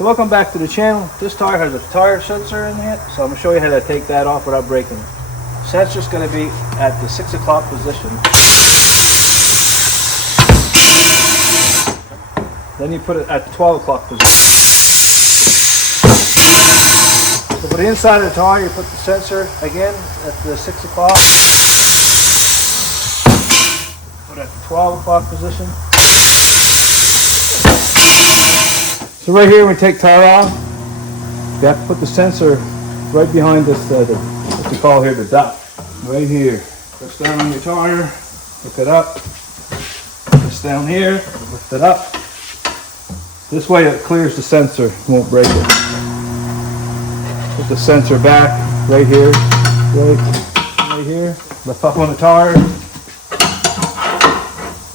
So welcome back to the channel. This tire has a tire sensor in it, so I'm going to show you how to take that off without breaking it. Sensor's going to be at the 6 o'clock position. Then you put it at the 12 o'clock position. So for the inside of the tire, you put the sensor again at the 6 o'clock. Put it at the 12 o'clock position. So right here, when we take tire off, you have to put the sensor right behind this, what we call here the duct. Right here. Press down on your tire, lift it up. Press down here, lift it up. This way it clears the sensor, won't break it. Put the sensor back right here, right here. Lift up on the tire.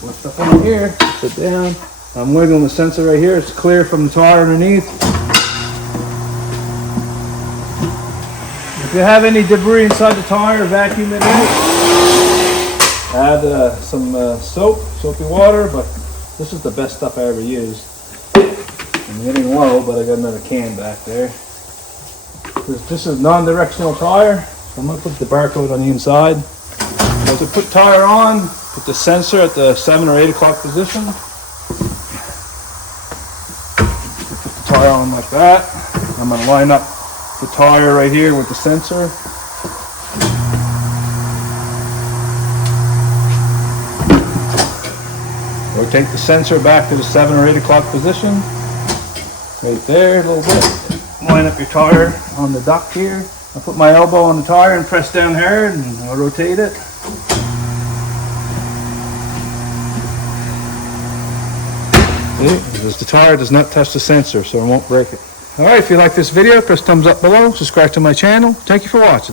Lift up on here, sit down. I'm wiggling the sensor right here. It's clear from the tire underneath. If you have any debris inside the tire, vacuum it out. Add some soapy water, but this is the best stuff I ever used. I'm getting low, but I got another can back there. This is non-directional tire, so I'm going to put the barcode on the inside. So to put tire on, put the sensor at the 7 or 8 o'clock position. Put the tire on like that. I'm going to line up the tire right here with the sensor. Rotate the sensor back to the 7 or 8 o'clock position. Right there a little bit. Line up your tire on the duct here. I put my elbow on the tire and press down hard and I'll rotate it. See, because the tire does not touch the sensor, so it won't break it. Alright, if you like this video, press thumbs up below, subscribe to my channel. Thank you for watching.